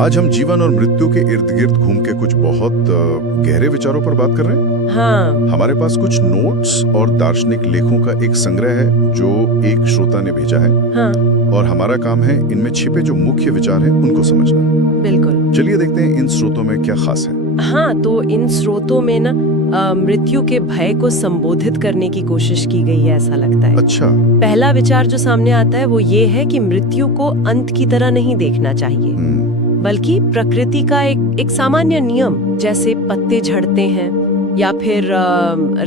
आज हम जीवन और मृत्यु के इर्द गिर्द घूम के कुछ बहुत गहरे विचारों पर बात कर रहे हैं। हाँ। हमारे पास कुछ नोट्स और दार्शनिक लेखों का एक संग्रह है जो एक श्रोता ने भेजा है। हाँ। और हमारा काम है इनमें छिपे जो मुख्य विचार हैं उनको समझना। बिल्कुल। चलिए देखते हैं इन स्रोतों में क्या खास है। हाँ, तो इन स्रोतों में ना मृत्यु के भय को संबोधित करने की कोशिश की गई है, ऐसा लगता है। अच्छा। पहला विचार जो सामने आता है वो ये है कि मृत्यु को अंत की तरह नहीं देखना चाहिए, बल्कि प्रकृति का एक सामान्य नियम, जैसे पत्ते झड़ते हैं या फिर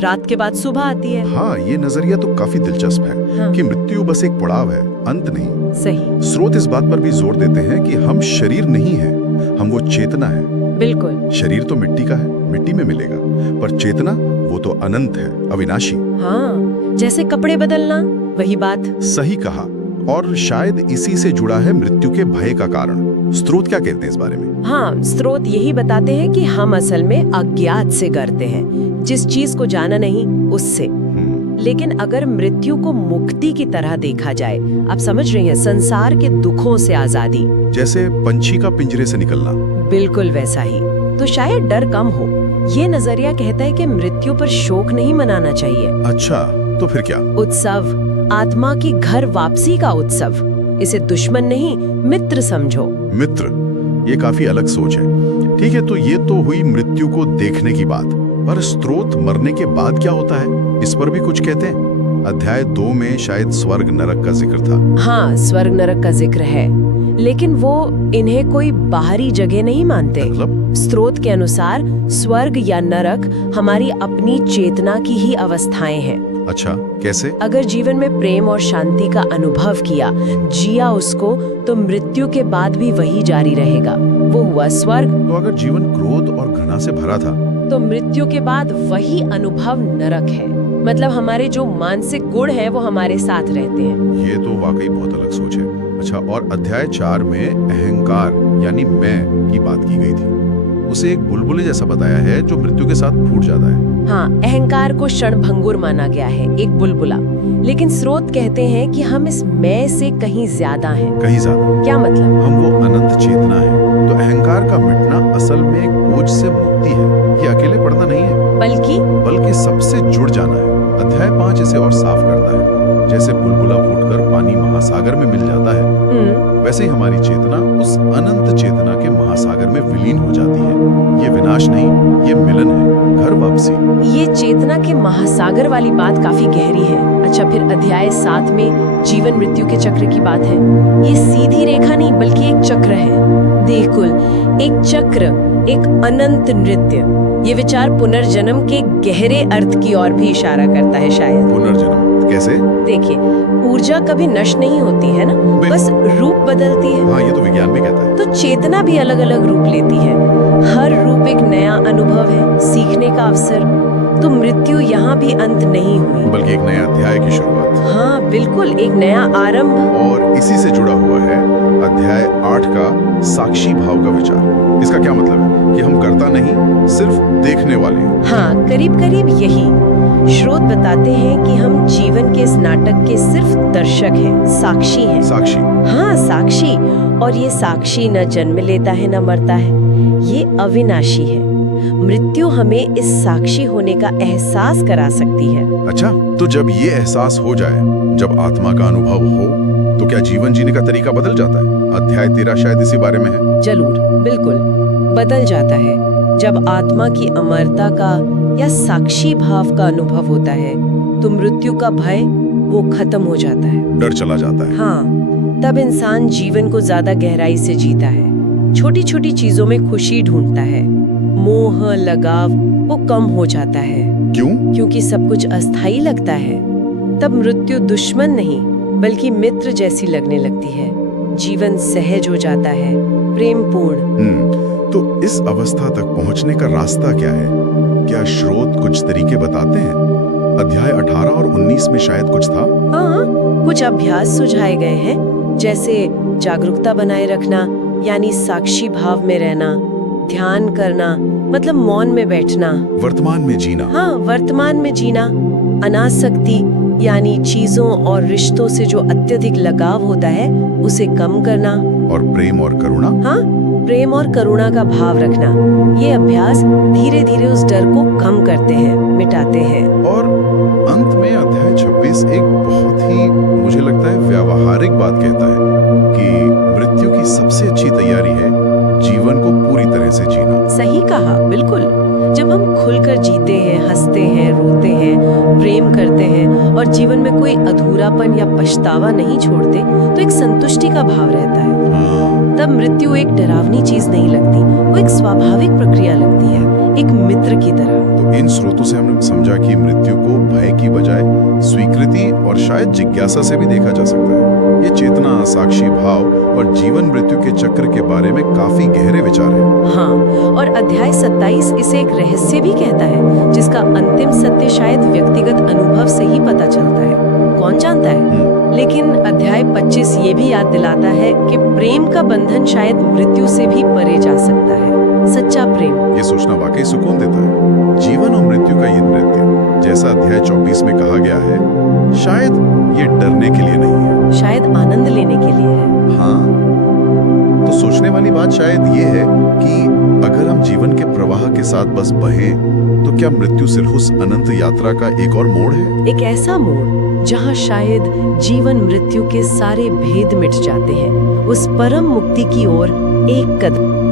रात के बाद सुबह आती है। हाँ, ये नजरिया तो काफी दिलचस्प है। हाँ। कि मृत्यु बस एक पड़ाव है, अंत नहीं। सही। स्रोत इस बात पर भी जोर देते हैं कि हम शरीर नहीं है, हम वो चेतना है। बिल्कुल। शरीर तो मिट्टी का है, मिट्टी में मिलेगा, पर चेतना वो तो अनंत है, अविनाशी। हाँ, जैसे कपड़े बदलना, वही बात। सही कहा। और शायद इसी से जुड़ा है मृत्यु के भय का कारण। स्रोत क्या कहते हैं इस बारे में? हाँ, स्रोत यही बताते हैं कि हम असल में अज्ञात से डरते हैं, जिस चीज को जाना नहीं उससे। लेकिन अगर मृत्यु को मुक्ति की तरह देखा जाए, आप समझ रही हैं, संसार के दुखों से आजादी, जैसे पंछी का पिंजरे से निकलना, बिल्कुल वैसा ही, तो शायद डर कम हो। ये नजरिया कहता है कि मृत्यु पर शोक नहीं मनाना चाहिए। अच्छा, तो फिर क्या? उत्सव, आत्मा की घर वापसी का उत्सव। इसे दुश्मन नहीं, मित्र समझो। मित्र, ये काफी अलग सोच है। ठीक है, तो ये तो हुई मृत्यु को देखने की बात, पर स्रोत मरने के बाद क्या होता है, इस पर भी कुछ कहते हैं। अध्याय 2 में शायद स्वर्ग नरक का जिक्र था। हाँ, स्वर्ग नरक का जिक्र है, लेकिन वो इन्हें कोई बाहरी जगह नहीं मानते। मतलब? स्रोत के अनुसार स्वर्ग या नरक हमारी अपनी चेतना की ही अवस्थाएं हैं। अच्छा, कैसे? अगर जीवन में प्रेम और शांति का अनुभव किया, जिया उसको, तो मृत्यु के बाद भी वही जारी रहेगा, वो हुआ स्वर्ग। तो अगर जीवन क्रोध और घृणा से भरा था, तो मृत्यु के बाद वही अनुभव नरक है। मतलब हमारे जो मानसिक गुण है वो हमारे साथ रहते हैं। ये तो वाकई बहुत अलग सोच है। अच्छा, और अध्याय 4 में अहंकार यानी मैं की बात की गई थी। उसे एक बुलबुले जैसा बताया है जो मृत्यु के साथ फूट जाता है। हाँ, अहंकार को क्षणभंगुर माना गया है, एक बुलबुला। लेकिन स्रोत कहते हैं कि हम इस मैं से कहीं ज्यादा हैं। कहीं ज्यादा? क्या मतलब? हम वो अनंत चेतना है। तो अहंकार का मिटना असल में एक बोझ से मुक्ति है। ये अकेले पड़ना नहीं है, बल्कि सबसे जुड़ जाना है। अध्याय 5 इसे और साफ करता है। जैसे बुलबुला फूटकर पानी महासागर में मिल जाता है, वैसे ही हमारी चेतना उस अनंत चेतना के महासागर में विलीन हो जाती है। ये विनाश नहीं, ये मिलन है, घर वापसी। ये चेतना के महासागर वाली बात काफी गहरी है। अच्छा, फिर अध्याय 7 में जीवन मृत्यु के चक्र की बात है। ये सीधी रेखा नहीं, बल्कि एक चक्र है। बिल्कुल, एक चक्र, एक अनंत नृत्य। ये विचार पुनर्जन्म के गहरे अर्थ की ओर भी इशारा करता है शायद। पुनर्जन्म कैसे? देखिए, ऊर्जा कभी नष्ट नहीं होती है ना, बस रूप बदलती है। हाँ, ये तो विज्ञान भी कहता है। तो चेतना भी अलग अलग रूप लेती है। हर रूप एक नया अनुभव है, सीखने का अवसर। तो मृत्यु यहाँ भी अंत नहीं हुई, बल्कि एक नए अध्याय की शुरुआत। हाँ बिल्कुल, एक नया आरंभ। और इसी से जुड़ा हुआ है अध्याय 8 का साक्षी भाव का विचार। इसका क्या मतलब है? कि हम कर्ता नहीं, सिर्फ देखने वाले हैं। हाँ, करीब करीब यही। स्रोत बताते हैं कि हम जीवन के इस नाटक के सिर्फ दर्शक हैं, साक्षी हैं। साक्षी? हाँ, साक्षी। और ये साक्षी न जन्म लेता है न मरता है, ये अविनाशी है। मृत्यु हमें इस साक्षी होने का एहसास करा सकती है। अच्छा, तो जब ये एहसास हो जाए, जब आत्मा का अनुभव हो, तो क्या जीवन जीने का तरीका बदल जाता है? अध्याय 13 शायद इसी बारे में है। जरूर, बिल्कुल बदल जाता है। जब आत्मा की अमरता का या साक्षी भाव का अनुभव होता है, तो मृत्यु का भय वो खत्म हो जाता है, डर चला जाता है। हाँ, तब इंसान जीवन को ज्यादा गहराई से जीता है, छोटी छोटी चीजों में खुशी ढूंढता है, मोह लगाव वो कम हो जाता है। क्यों? क्योंकि सब कुछ अस्थायी लगता है। तब मृत्यु दुश्मन नहीं, बल्कि मित्र जैसी लगने लगती है। जीवन सहज हो जाता है, प्रेम पूर्ण। तो इस अवस्था तक पहुंचने का रास्ता क्या है? क्या स्रोत कुछ तरीके बताते हैं? अध्याय 18 और 19 में शायद कुछ था। हाँ, कुछ अभ्यास सुझाए गए हैं, जैसे जागरूकता बनाए रखना, यानी साक्षी भाव में रहना, ध्यान करना, मतलब मौन में बैठना, वर्तमान में जीना। हाँ, वर्तमान में जीना, अनासक्ति यानी चीजों और रिश्तों से जो अत्यधिक लगाव होता है उसे कम करना, और प्रेम और करुणा। हाँ, प्रेम और करुणा का भाव रखना, ये अभ्यास धीरे धीरे उस डर को कम करते हैं, मिटाते हैं। और अंत में अध्याय 26 एक बहुत ही, मुझे लगता है, व्यावहारिक बात कहता है कि मृत्यु की सबसे अच्छी तैयारी है जीवन को पूरी तरह से जीना। सही कहा, बिल्कुल। जब हम खुलकर जीते हैं, हंसते हैं, रोते हैं, प्रेम करते हैं और जीवन में कोई अधूरापन या पछतावा नहीं छोड़ते, तो एक संतुष्टि का भाव रहता है। तब मृत्यु एक डरावनी चीज नहीं लगती, वो एक स्वाभाविक प्रक्रिया लगती है, एक मित्र की तरह। तो इन स्रोतों से हमने समझा कि मृत्यु को भय की बजाय स्वीकृति और शायद जिज्ञासा से भी देखा जा सकता है। ये चेतना, साक्षी भाव और जीवन मृत्यु के चक्र के बारे में काफी गहरे विचार हैं। हाँ, और अध्याय 27 इसे एक रहस्य भी कहता है, जिसका अंतिम सत्य शायद व्यक्तिगत अनुभव से ही पता चलता है, कौन जानता है। लेकिन अध्याय 25 ये भी याद दिलाता है कि प्रेम का बंधन शायद मृत्यु से भी परे जा सकता है। सच्चा प्रेम, ये सोचना वाकई सुकून देता है। जीवन और मृत्यु का ये नृत्य, जैसा अध्याय 24 में कहा गया है, शायद ये डरने के लिए नहीं है, शायद आनंद लेने के लिए है। हाँ, तो सोचने वाली बात शायद ये है कि अगर हम जीवन के प्रवाह के साथ बस बहें, तो क्या मृत्यु सिर्फ उस अनंत यात्रा का एक और मोड़ है? एक ऐसा मोड़ जहाँ शायद जीवन मृत्यु के सारे भेद मिट जाते हैं, उस परम मुक्ति की ओर एक कदम।